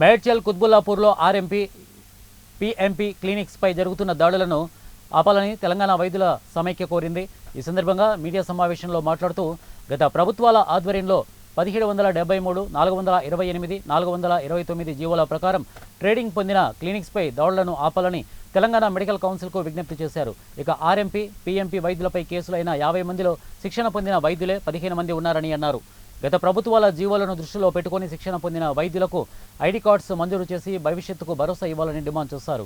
Medchal కుత్బుల్లాపూర్లో RMP PMP clinics పై జరుగుతున్న దాడులను ఆపాలని తెలంగాణ వైద్యుల సమైక్య కోరింది. ఈ సందర్భంగా మీడియా సమావేశంలో మాట్లాడుతూ గత ప్రభుత్వాల ఆధ్వర్యంలో 1773, 428, 429 జీవోల ప్రకారం ట్రేడింగ్ పొందిన క్లినిక్స్పై దాడులను ఆపాలని తెలంగాణ మెడికల్ కౌన్సిల్కు విజ్ఞప్తి చేశారు. ఇక ఆర్ఎంపీ పీఎంపీ వైద్యులపై కేసులైన 50 మందిలో శిక్షణ పొందిన వైద్యులే 15 మంది ఉన్నారని అన్నారు. గత ప్రభుత్వాల జీవోలను దృష్టిలో పెట్టుకుని శిక్షణ పొందిన వైద్యులకు ఐడి కార్డ్స్ మంజూరు చేసి భవిష్యత్తుకు భరోసా ఇవ్వాలని డిమాండ్ చేశారు.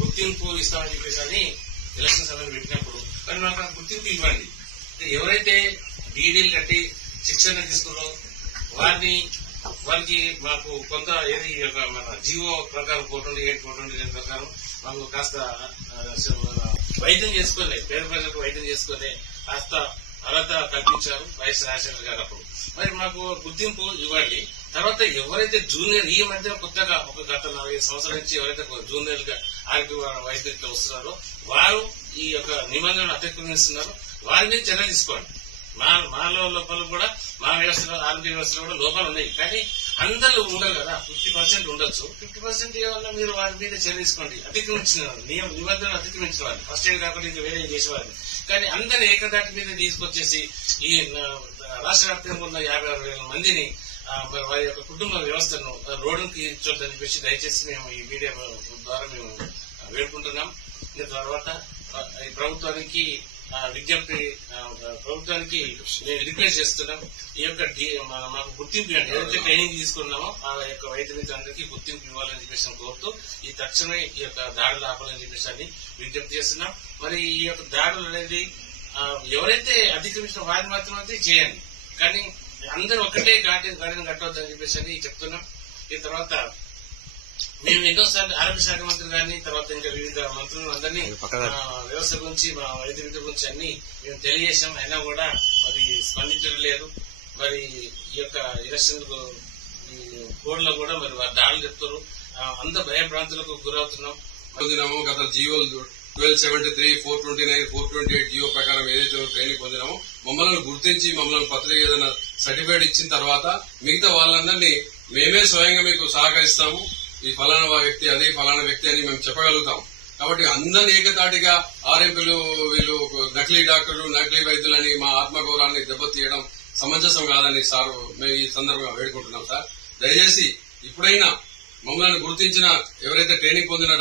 గుర్తింపు ఇస్తామని చెప్పేసి ఎలక్షన్ సభలు పెట్టినప్పుడు మరి మాకు గుర్తింపు ఇవ్వండి. ఎవరైతే డీడీలు కట్టి శిక్షణ తీసుకున్నారో వారికి మాకు కొంత ఏది మన జీవో ప్రకారం 428 ప్రకారం మాకు కాస్త వైద్యం చేసుకునే పేద ప్రజలకు వైద్యం చేసుకునే కాస్త అర్హత కల్పించారు వైఎస్ రాజశేఖర గారు. అప్పుడు మరి మాకు గుర్తింపు ఇవ్వండి. తర్వాత ఎవరైతే జూనియర్ ఈ మధ్య కొత్తగా ఒక గత 40 సంవత్సరాల నుంచి ఎవరైతే జూనియర్ గా ఆర్పీ వైద్యులు వస్తున్నారో వారు ఈ యొక్క నిబంధనలు అతిక్రమిస్తున్నారో వారిని చర్య తీసుకోండి. మాలో లోపాలు కూడా మా వ్యవస్థలో ఆరోగ్య వ్యవస్థలో కూడా లోపాలు ఉన్నాయి. కానీ అందరూ ఉండరు కదా, 50% ఉండొచ్చు. 50% ఏమన్నా మీరు వారి మీద చర్య తీసుకోండి. అతిక్రమించిన నిబంధనలు అతిక్రమించిన వారిని ఫస్ట్ ఎయిడ్ కాకుండా ఇంకా వేరే చేసేవారిని. కానీ అందరినీ ఏకదాటి మీద తీసుకొచ్చేసి ఈ రాష్ట్ర వ్యాప్తంగా ఉన్న 56,000 మందిని వారి యొక్క కుటుంబ వ్యవస్థను రోడ్డుకి ఇచ్చొద్దని చెప్పేసి దయచేసి మేము ఈ మీడియా ద్వారా మేము వేడుకుంటున్నాం. దీని తర్వాత ఈ ప్రభుత్వానికి విజ్ఞప్తి ప్రభుత్వానికి మేము రిక్వెస్ట్ చేస్తున్నాం. ఈ యొక్క మాకు గుర్తింపు ఇవ్వండి. ఏదైతే ట్రైనింగ్ తీసుకున్నామో ఆ యొక్క వైద్య మిత్రులందరికీ గుర్తింపు ఇవ్వాలని చెప్పేసి కోరుతూ ఈ తక్షణమే ఈ యొక్క దాడులు ఆపాలని చెప్పేసి విజ్ఞప్తి చేస్తున్నాం. మరి ఈ యొక్క దాడులు అనేది ఎవరైతే అతిక్రమించిన వారిని మాత్రమైతే చేయండి. కానీ అందరూ ఒక్కటే గాడిని కట్టవద్దని చెప్పేసి చెప్తున్నాం. ఈ తర్వాత మేము ఎన్నోసార్లు ఆరోగ్య శాఖ మంత్రి గారిని తర్వాత ఇంకా వివిధ మంత్రులు అందరినీ వ్యవస్థ గురించి మా వైద్య విద్య గురించి అన్ని మేము తెలియజేశాం. అయినా కూడా మరి స్పందించడం లేదు. మరి ఈ యొక్క ఎలక్షన్ కోడ్లో కూడా మరి వారి దాడులు చెప్తారు. అందరూ భయభ్రాంతులకు గురవుతున్నాం. గత జీవోలు 1273, 429, 428 జీవో ప్రకారం ఏదైతే ట్రైనింగ్ పొందినామో మమ్మల్ని గుర్తించి మమ్మల్ని పత్రిక ఏదైనా సర్టిఫికేట్ ఇచ్చిన తర్వాత మిగతా వాళ్ళందరినీ మేమే స్వయంగా మీకు సహకరిస్తాము. ఈ ఫలానా వ్యక్తి అదే ఫలానా వ్యక్తి అని మేము చెప్పగలుగుతాం. కాబట్టి అందరినీ ఏకతాటిగా ఆర్ఎంపీలు వీళ్ళు నకిలీ డాక్టర్లు నకిలీ వైద్యులని మా ఆత్మగౌరవాన్ని దెబ్బతీయడం సమంజసం కాదని సార్ మేము ఈ సందర్భంగా వేడుకుంటున్నాం. సార్ దయచేసి ఇప్పుడైనా మమ్మల్ని గుర్తించిన ఎవరైతే ట్రైనింగ్ పొందిన